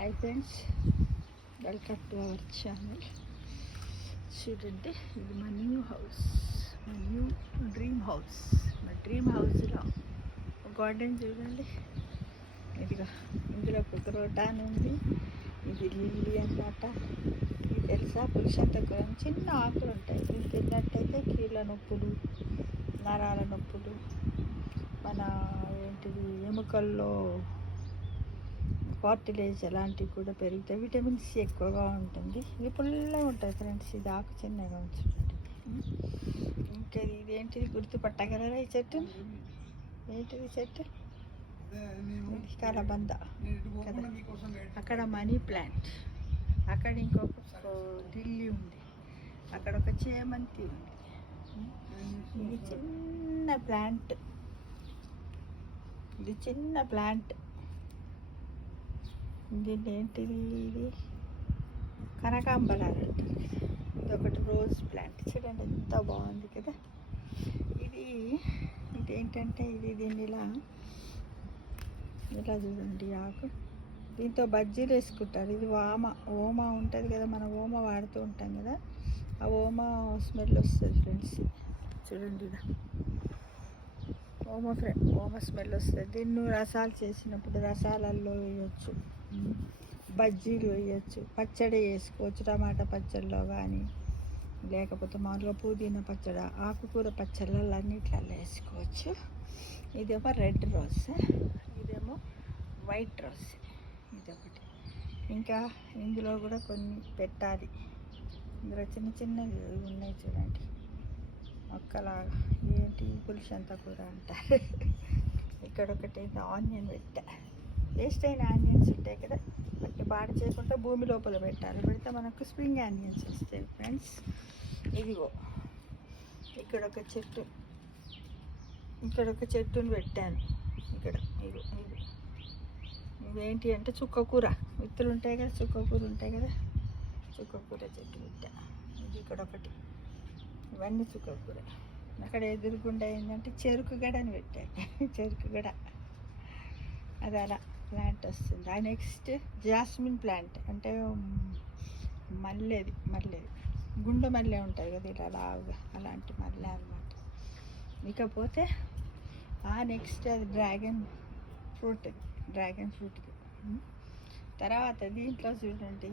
Hi friends, welcome to our channel. చూడండి, ఇది మా న్యూ హౌస్, మా న్యూ డ్రీమ్ హౌస్. మా డ్రీమ్ హౌస్లో గార్డెన్ చూడండి. ఇదిగా ఇందులో కుదరోటాన్ ఉంది. ఇది లిల్లీ అన్నమాట. ఇది తెలుసా, పురుషంతకురం చిన్న ఆకులు ఉంటాయి. ఇది తిన్నట్టయితే కీళ్ళ నొప్పులు, నరాల నొప్పులు, మన ఏంటిది ఎముకల్లో కార్టిలేజ్ అలాంటివి కూడా పెరుగుతాయి. విటమిన్ సి ఎక్కువగా ఉంటుంది. ఇది పుల్లగా ఉంటుంది ఫ్రెండ్స్. ఇది ఆకు చిన్నగా ఉంచుతుంది. ఇంకా ఇదేంటిది గుర్తుపట్టగలరా? ఈ చెట్టు ఏంటిది చెట్టు? ఇది కలబంద కదా. అక్కడ మనీ ప్లాంట్, అక్కడ ఇంకొక లిల్లీ ఉంది, అక్కడ ఒక చేమంతి ఉంది. ఇది చిన్న ప్లాంట్, ఇది చిన్న ప్లాంట్. దీన్ని ఏంటిది? ఇది కనకాంబరాలు అంటారు. ఇది ఒకటి రోజ్ ప్లాంట్. చూడండి ఎంత బాగుంది కదా. ఇదేంటంటే దీన్ని ఇలా చూడండి ఆకు. దీంతో బజ్జీలు వేసుకుంటారు. ఇది ఓమా ఉంటుంది కదా, మనం ఓమా వాడుతూ ఉంటాం కదా, ఆ ఓమా స్మెల్ వస్తుంది ఫ్రెండ్స్. చూడండి ఇలా ఓమా స్మెల్ వస్తుంది. దీన్ని రసాలు చేసినప్పుడు రసాలలో వేయచ్చు, బజ్జీలు వేయచ్చు, పచ్చడి వేసుకోవచ్చు. టమాటా పచ్చడిలో కానీ, లేకపోతే మామూలుగా పుదీనా పచ్చడి, ఆకుకూర పచ్చళ్ళల్లో అన్నిట్లలో వేసుకోవచ్చు. ఇదేమో రెడ్ రోజ్, ఇదేమో వైట్ రోజ్. ఇదొకటి. ఇంకా ఇందులో కూడా కొన్ని పెట్టాలి. ఇందులో చిన్న చిన్నవి ఉన్నాయి చూడండి, మొక్కలాగా. ఏంటి పులుసంతకూర అంటారు. ఇక్కడ ఒకటి ఆనియన్ పెట్టా. వేస్ట్ అయిన ఆనియన్స్ ఉంటాయి కదా, వాటిని పాడు చేయకుండా భూమి లోపల పెట్టాలి. పెడితే మనకు స్ప్రింగ్ ఆనియన్స్ వస్తాయి ఫ్రెండ్స్. ఇదిగో ఇక్కడ ఒక చెట్టుని పెట్టాను. ఇక్కడ ఇవేంటి అంటే చుక్కకూర విత్తులు ఉంటాయి కదా, చుక్కకూర చెట్టు పెట్టా. ఇది ఇక్కడ ఒకటి. ఇవన్నీ చుక్కకూర. అక్కడ ఎదురుగుండా ఏంటంటే చెరుకు గడని పెట్టాను. చెరుకు గడ అది అలా ప్లాంట్ వస్తుంది. ఆ నెక్స్ట్ జాస్మిన్ ప్లాంట్, అంటే మల్లెది గుండు మల్లె ఉంటుంది కదా, ఇలా లావుగా, అలాంటి మల్లె అన్నమాట. ఇకపోతే ఆ నెక్స్ట్ అది డ్రాగన్ ఫ్రూట్ది. తర్వాత దీంట్లో చూడండి,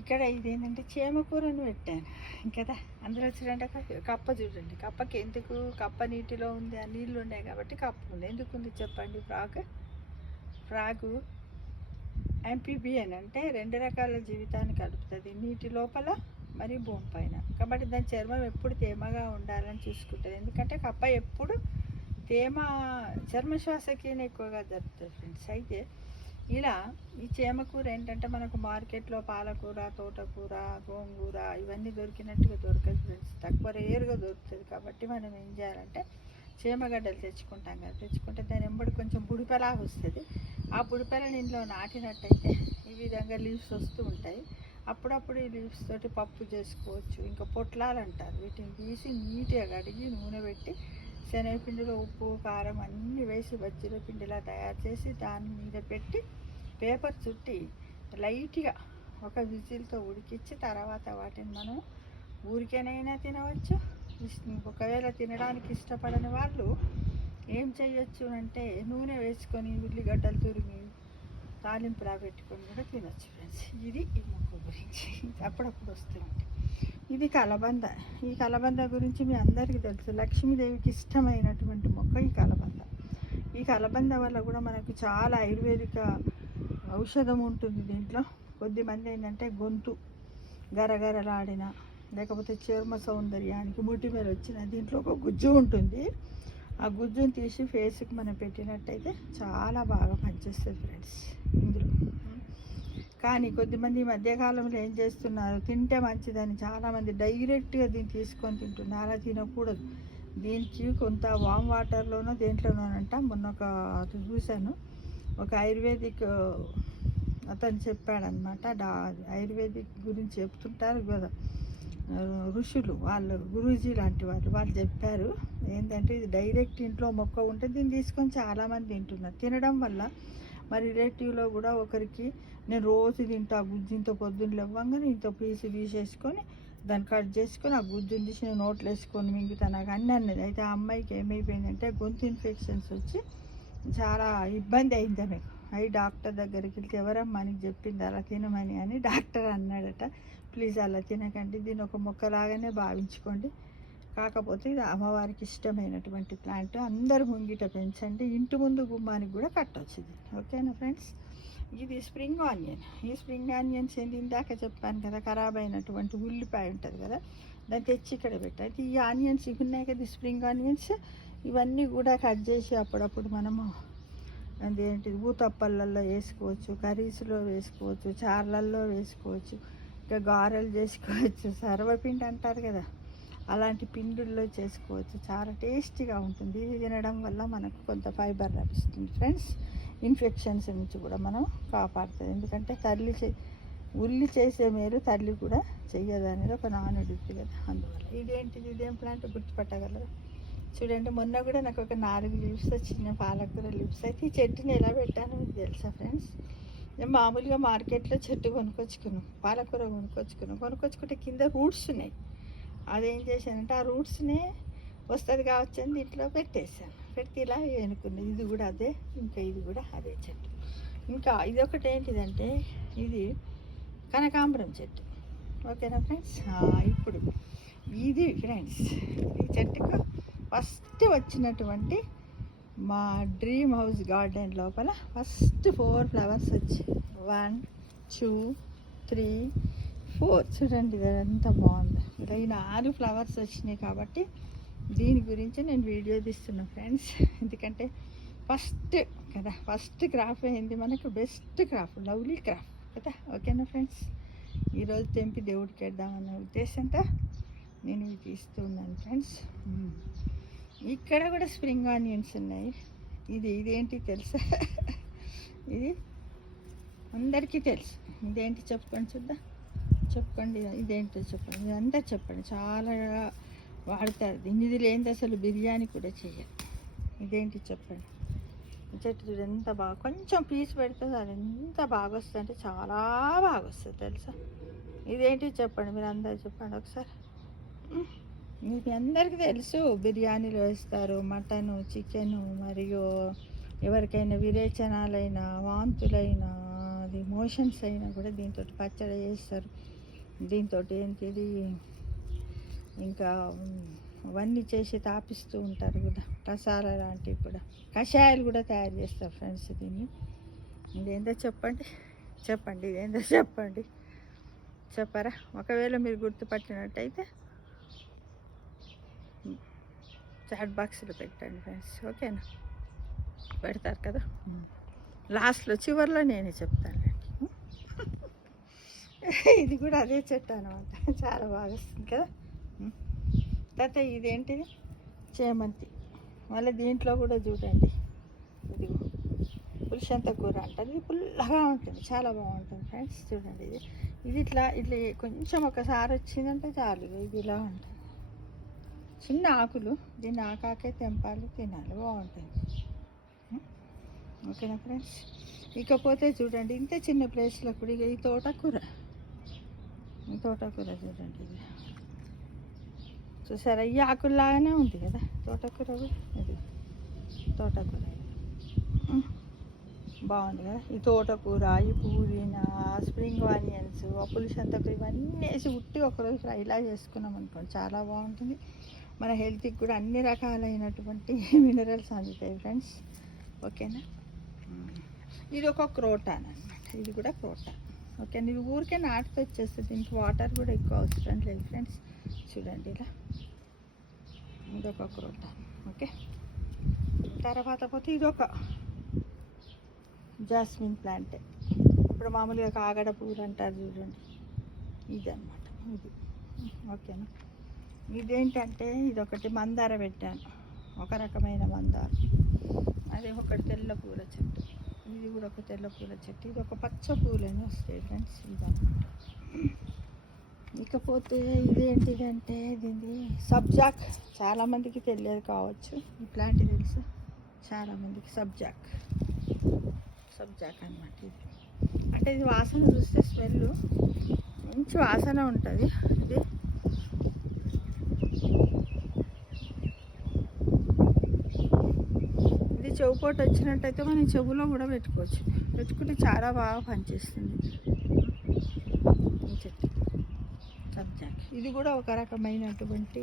ఇక్కడ ఇదేంటంటే చేమకూరను పెట్టాను కదా. అందులో చూడండి కప్ప చూడండి. కప్పకి ఎందుకు? కప్ప నీటిలో ఉంది, ఆ నీళ్ళు ఉన్నాయి కాబట్టి కప్ప ఉంది. ఎందుకు ఉంది చెప్పండి? ఫ్రాగు యాంఫీబియన్, అంటే రెండు రకాల జీవితాన్ని కలుపుతుంది, నీటి లోపల మరి భూమి పైన. కాబట్టి దాని చర్మం ఎప్పుడు తేమగా ఉండాలని చూసుకుంటుంది. ఎందుకంటే కప్ప ఎప్పుడు చర్మ శ్వాసక్రియను ఎక్కువగా జరుపుతుంది ఫ్రెండ్స్. అయితే ఇలా ఈ చేమకూర ఏంటంటే మనకు మార్కెట్లో పాలకూర, తోటకూర, గోంగూర ఇవన్నీ దొరికినట్టుగా దొరకదు ఫ్రెండ్స్. తక్కువ రేరుగా దొరుకుతుంది. కాబట్టి మనం ఏం చేయాలంటే చేమగడ్డలు తెచ్చుకుంటాం కదా, తెచ్చుకుంటే దాని వెంబడి కొంచెం బుడిపెలాగా వస్తుంది. ఆ బుడిపెలని ఇంట్లో నాటినట్టయితే ఈ విధంగా లీవ్స్ వస్తూ ఉంటాయి. అప్పుడప్పుడు ఈ లీవ్స్ తోటి పప్పు చేసుకోవచ్చు. ఇంకా పొట్లాలు అంటారు. వీటిని తీసి నీట్గా కడిగి నూనె పెట్టి శనగపిండిలో ఉప్పు, కారం అన్నీ వేసి బజ్జీల పిండిలా తయారు చేసి దాని మీద పెట్టి పేపర్ చుట్టి లైట్గా ఒక విజిల్తో ఉడికించి తర్వాత వాటిని మనం ఊరికేనైనా తినవచ్చు. ఒకవేళ తినడానికి ఇష్టపడని వాళ్ళు ఏం చేయొచ్చు అంటే నూనె వేసుకొని ఉల్లిగడ్డలు తురిమి తాలింపులా పెట్టుకొని కూడా తినొచ్చు ఫ్రెండ్స్. ఇది ఈ మొక్క గురించి అప్పుడప్పుడు వస్తుంది. ఇది కలబంద. ఈ కలబంద గురించి మీ అందరికీ తెలుసు. లక్ష్మీదేవికి ఇష్టమైనటువంటి మొక్క ఈ కలబంద వల్ల కూడా మనకు చాలా ఆయుర్వేదిక ఔషధం ఉంటుంది. దీంట్లో కొద్దిమంది ఏంటంటే గొంతు గరగరలాడిన, లేకపోతే చర్మ సౌందర్యానికి మొటిమలు వచ్చిన, దీంట్లో ఒక గుజ్జు ఉంటుంది. ఆ గుజ్జును తీసి ఫేస్కి మనం పెట్టినట్టయితే చాలా బాగా పనిచేస్తుంది ఫ్రెండ్స్ ఇందులో. కానీ కొద్దిమంది ఈ మధ్యకాలంలో ఏం చేస్తున్నారు, తింటే మంచిదని చాలామంది డైరెక్ట్గా దీన్ని తీసుకొని తింటున్నారు. అలా తినకూడదు. దీనికి కొంత వామ్ వాటర్లోనో దేంట్లోనోనంట. మొన్న అది చూశాను, ఒక ఆయుర్వేదిక్ అతను చెప్పాడనమాట. ఆయుర్వేదిక్ గురించి చెప్తుంటారు కదా ఋషులు, వాళ్ళు గురూజీ లాంటి వాళ్ళు చెప్పారు ఏంటంటే ఇది డైరెక్ట్ ఇంట్లో మొక్క ఉంటే దీన్ని తీసుకొని చాలామంది తింటున్నారు. తినడం వల్ల మా రిలేటివ్లో కూడా ఒకరికి నేను రోజు తింటా ఆ గుజ్జు ఇంత పొద్దున్న లేవ్వంగానే ఇంత పీసు తీసేసుకొని దాన్ని కట్ చేసుకొని ఆ గుజ్జుని తీసి నేను నోట్లో వేసుకొని మింగుతా. నాకు అన్నీ అన్నది. అయితే ఆ అమ్మాయికి ఏమైపోయిందంటే గొంతు ఇన్ఫెక్షన్స్ వచ్చి చాలా ఇబ్బంది అయింది ఆమెకు. అవి డాక్టర్ దగ్గరికి వెళ్తే ఎవరమ్మా నీకు చెప్పింది అలా తినమని అని డాక్టర్ అన్నాడట. ప్లీజ్ అలా తినకండి, దీని ఒక మొక్కలాగానే భావించుకోండి, కాకపోతే ఇది అమ్మవారికి ఇష్టమైనటువంటి ప్లాంట్, అందరు ముంగిట పెంచండి, ఇంటి ముందు గుమ్మానికి కూడా కట్టవచ్చు ఇది. ఓకేనా ఫ్రెండ్స్? ఇది స్ప్రింగ్ ఆనియన్. ఈ స్ప్రింగ్ ఆనియన్స్ ఏంటి ఇందాక చెప్పాను కదా, ఖరాబ్ అయినటువంటి ఉల్లిపాయ ఉంటుంది కదా, దాన్ని తెచ్చి ఇక్కడ పెట్టాలి. ఈ ఆనియన్స్ ఇవి ఉన్నాయి కదా, స్ప్రింగ్ ఆనియన్స్, ఇవన్నీ కూడా కట్ చేసి అప్పుడప్పుడు మనము అదేంటి ఊతప్పళ్ళల్లో వేసుకోవచ్చు, కర్రీస్లో వేసుకోవచ్చు, చార్లల్లో వేసుకోవచ్చు, ఇంకా గారెలు చేసుకోవచ్చు, సర్వపిండి అంటారు కదా, అలాంటి పిండిల్లో చేసుకోవచ్చు. చాలా టేస్టీగా ఉంటుంది. ఇది తినడం వల్ల మనకు కొంత ఫైబర్ లభిస్తుంది ఫ్రెండ్స్. ఇన్ఫెక్షన్స్ నుంచి కూడా మనం కాపాడుతుంది. ఎందుకంటే ఉల్లి చేసే మేలు తల్లి కూడా చెయ్యదు అనేది ఒక నానుడి కదా. అందువల్ల ఇదేంటిది, ఇదేం ప్లాంట్ గుర్తుపట్టగలరు? చూడండి, మొన్న కూడా నాకు ఒక 4 లీవ్స్ వచ్చిన పాలకూర లీవ్స్. అయితే ఈ చెట్టుని ఎలా పెట్టాను మీకు తెలుసా ఫ్రెండ్స్? నేను మామూలుగా మార్కెట్లో చెట్టు కొనుక్కొచ్చుకున్నాం, పాలకూర కొనుక్కొచ్చుకుంటే కింద రూట్స్ ఉన్నాయి. అదేం చేశానంటే ఆ రూట్స్ని వస్తుంది కావచ్చు అని దీంట్లో పెట్టేశాను. పెట్టి ఇలా ఎనుకున్నాను. ఇది కూడా అదే, ఇంకా ఇది కూడా అదే చెట్టు. ఇంకా ఇది ఒకటి ఏంటిదంటే ఇది కనకాంబరం చెట్టు. ఓకేనా ఫ్రెండ్స్? ఇప్పుడు ఇది ఫ్రెండ్స్, ఈ చెట్టుకు ఫస్ట్ వచ్చినటువంటి మా డ్రీమ్ హౌస్ గార్డెన్ లోపల ఫస్ట్ 4 ఫ్లవర్స్ వచ్చాయి. 1 2 3 4. చూడండి ఎంత బాగుంది. ఇలా ఈ 4 ఫ్లవర్స్ వచ్చినాయి కాబట్టి దీని గురించి నేను వీడియో తీస్తున్నా ఫ్రెండ్స్. ఎందుకంటే ఫస్ట్ కదా, ఫస్ట్ క్రాఫ్ట్ అయింది మనకు బెస్ట్ క్రాఫ్ట్, లవ్లీ క్రాఫ్ట్ కదా. ఓకేనా ఫ్రెండ్స్? ఈరోజు తెంపి దేవుడికి వేద్దామన్న ఉద్దేశంతో నేను ఇవి తీస్తూ ఉన్నాను ఫ్రెండ్స్. ఇక్కడ కూడా స్ప్రింగ్ ఆనియన్స్ ఉన్నాయి. ఇదేంటి తెలుసా? ఇది అందరికీ తెలుసు. ఇదేంటి చెప్పండి చూద్దాం, చెప్పండి ఇదేంటో చెప్పండి, ఇదంతా చెప్పండి. చాలా వాడతారు దీన్ని, ఇది లేనిది అసలు బిర్యానీ కూడా చెయ్యాలి. ఇదేంటి చెప్పండి? చెట్టు చూడు ఎంత బాగా, కొంచెం పీస్ పెడుతుంది అది ఎంత బాగా వస్తుంది అంటే చాలా బాగా వస్తుంది తెలుసా. ఇదేంటి చెప్పండి, మీరు అందరు చెప్పండి ఒకసారి. మీకు అందరికీ తెలుసు, బిర్యానీలో వేస్తారు, మటను, చికెను, మరియు ఎవరికైనా విరేచనాలైనా, వాంతులైనా, అది మోషన్స్ అయినా కూడా దీంతో పచ్చడి చేస్తారు. దీంతో ఏంటిది ఇంకా అవన్నీ చేసి తాపిస్తూ ఉంటారు కదా, రసాల లాంటివి కూడా, కషాయాలు కూడా తయారు చేస్తారు ఫ్రెండ్స్. దీన్ని ఇదేందో చెప్పండి, ఇదేందో చెప్పండి, చెప్పరా? ఒకవేళ మీరు గుర్తుపట్టినట్టయితే చాట్ బాక్స్లో పెట్టండి ఫ్రెండ్స్. ఓకేనా? పెడతారు కదా, లాస్ట్లో చివరిలో నేనే చెప్తాను. ఇది కూడా అదే చెట్టు అనమాట, చాలా బాగా వస్తుంది కదా. తర్వాత ఇదేంటిది, చేమంతి. మళ్ళీ దీంట్లో కూడా చూడండి, ఇది పులిసంత కూర అంటారు. ఇది పుల్లగా ఉంటుంది, చాలా బాగుంటుంది ఫ్రెండ్స్. చూడండి, ఇది ఇట్లా కొంచెం ఒకసారి వచ్చిందంటే చాలు, ఇది ఇలా ఉంటుంది. చిన్న ఆకులు, దీన్ని ఆకాకే తెంపాలి, తినాలి, బాగుంటుంది. ఓకేనా ఫ్రెండ్స్? ఇకపోతే చూడండి, ఇంత చిన్న ప్లేస్లో కూడా ఈ తోటకూర చూడండి, ఇది చూసారా, ఈ ఆకుల్లాగానే ఉంది కదా తోటకూర కూడా. ఇది తోటకూర బాగుంది కదా. ఈ తోటకూర, ఈ పుదీనా, స్ప్రింగ్ ఆనియన్స్, పులిసంతకూర ఇవన్నీ వేసి ఉట్టి ఒకరోజు ఫ్రైలా చేసుకున్నాం అనుకోండి, చాలా బాగుంటుంది. మన హెల్త్కి కూడా అన్ని రకాలైనటువంటి మినరల్స్ అందుతాయి ఫ్రెండ్స్. ఓకేనా? ఇది ఒక క్రోటాన్ అనమాట, ఇది కూడా క్రోటాన్. ఓకే, ఇది ఊరికే నాటుతో వచ్చేస్తుంది, దీనికి వాటర్ కూడా ఎక్కువ అవసరం లేదు ఫ్రెండ్స్. చూడండి ఇలా, ఇదొక క్రోటాన్. ఓకే, తర్వాత పోతే ఇదొక జాస్మిన్ ప్లాంట్. ఇప్పుడు మామూలుగా కాగడ పువ్వులు అంటారు చూడండి, ఇది అనమాట ఇది. ఓకేనా? ఇదేంటంటే ఇదొకటి మందార పెట్టాను, ఒక రకమైన మందారం. అది ఒకటి తెల్ల పూల చెట్టు, ఇది కూడా ఒక తెల్ల పూల చెట్టు, ఇది ఒక పచ్చ పూలని వస్తాయి ఫ్రెండ్స్, ఇదన్నమాట. ఇకపోతే ఇదేంటిదంటే దీన్ని సబ్జాక్, చాలామందికి తెలియదు కావచ్చు, ఈ ప్లాంట్ తెలుసు చాలామందికి. సబ్జాక్ సబ్జాక్ అనమాట ఇది. అంటే ఇది వాసన చూస్తే స్మెల్ మంచి వాసన ఉంటుంది. ఇది చెవుపోటు వచ్చినట్టయితే మనం చెవులో కూడా పెట్టుకోవచ్చు. పెట్టుకుంటే చాలా బాగా పనిచేస్తుంది ఈ చెట్టు సబ్జాక్. ఇది కూడా ఒక రకమైనటువంటి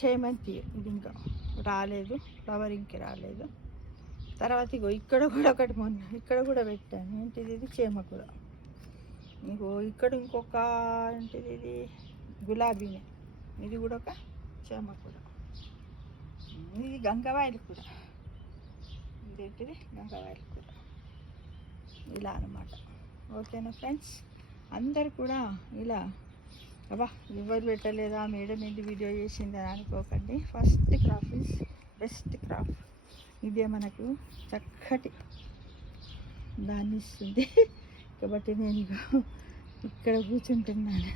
చేమంతి. ఇది ఇంకా రాలేదు, ఫ్లవరింగ్కి రాలేదు. తర్వాత ఇగో ఇక్కడ కూడా ఒకటి మొన్న ఇక్కడ కూడా పెట్టాను. ఏంటిది? ఇది చేమకూర. ఇగో ఇక్కడ ఇంకొక ఏంటిది? ఇది గులాబీనే. ఇది కూడా ఒక చేమకూర. ఇది గంగవాయల కూర. ఇదేంటిది? గంగవాయల కూర. ఇలా అన్నమాట. ఓకేనా ఫ్రెండ్స్, అందరు కూడా ఇలా అబ్బా ఎవరు పెట్టలేదా మేడం ఏంటి వీడియో చేసింది అని అనుకోకండి. First crop is best crop. ఇదే మనకు చక్కటి దాన్ని ఇస్తుంది. కాబట్టి నేను ఇక్కడ కూర్చుంటున్నాను.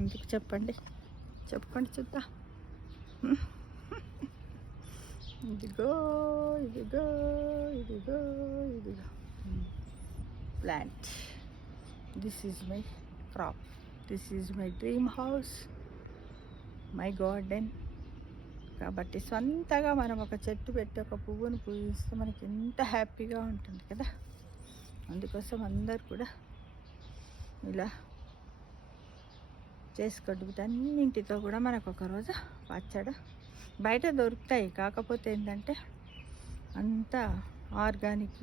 ఎందుకు చెప్పండి చూద్దాం. ఇదిగో plant. This is my crop. This is my dream house, my garden. కాబట్టి సొంతగా మనం ఒక చెట్టు పెట్టి ఒక పువ్వును పూజిస్తే మనకి ఎంత హ్యాపీగా ఉంటుంది కదా. అందుకోసం అందరు కూడా ఇలా చేసుకోండి. వీటన్నింటితో కూడా మనకు ఒకరోజు పచ్చడి బయట దొరుకుతాయి. కాకపోతే ఏంటంటే అంత ఆర్గానిక్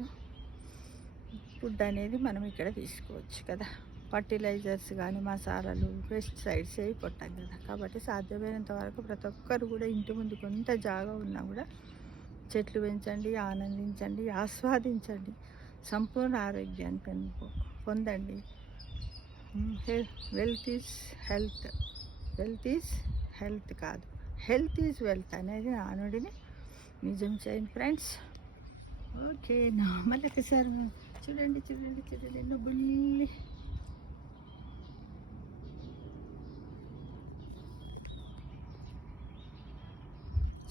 ఫుడ్ అనేది మనం ఇక్కడ తీసుకోవచ్చు కదా. ఫర్టిలైజర్స్ కానీ మసాలాలు పెస్టిసైడ్స్ ఏవి కొట్టాం కదా. కాబట్టి సాధ్యమైనంత వరకు ప్రతి ఒక్కరు కూడా ఇంటి ముందు కొంత జాగా ఉన్నా కూడా చెట్లు పెంచండి, ఆనందించండి, ఆస్వాదించండి, సంపూర్ణ ఆరోగ్యాన్ని పొందండి. వెల్త్ ఈజ్ హెల్త్ కాదు, హెల్త్ ఈజ్ వెల్త్ అనేది నానుడిని నిజం చేయండి ఫ్రెండ్స్. ఓకే నా మళ్ళీ ఒకసారి చూడండి బుల్లి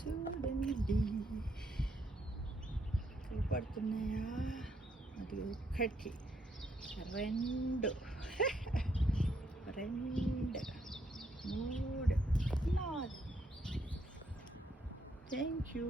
చూడండి పడుతున్నాయా. అది ఒకటి, రెండు, 3, 4. Thank you.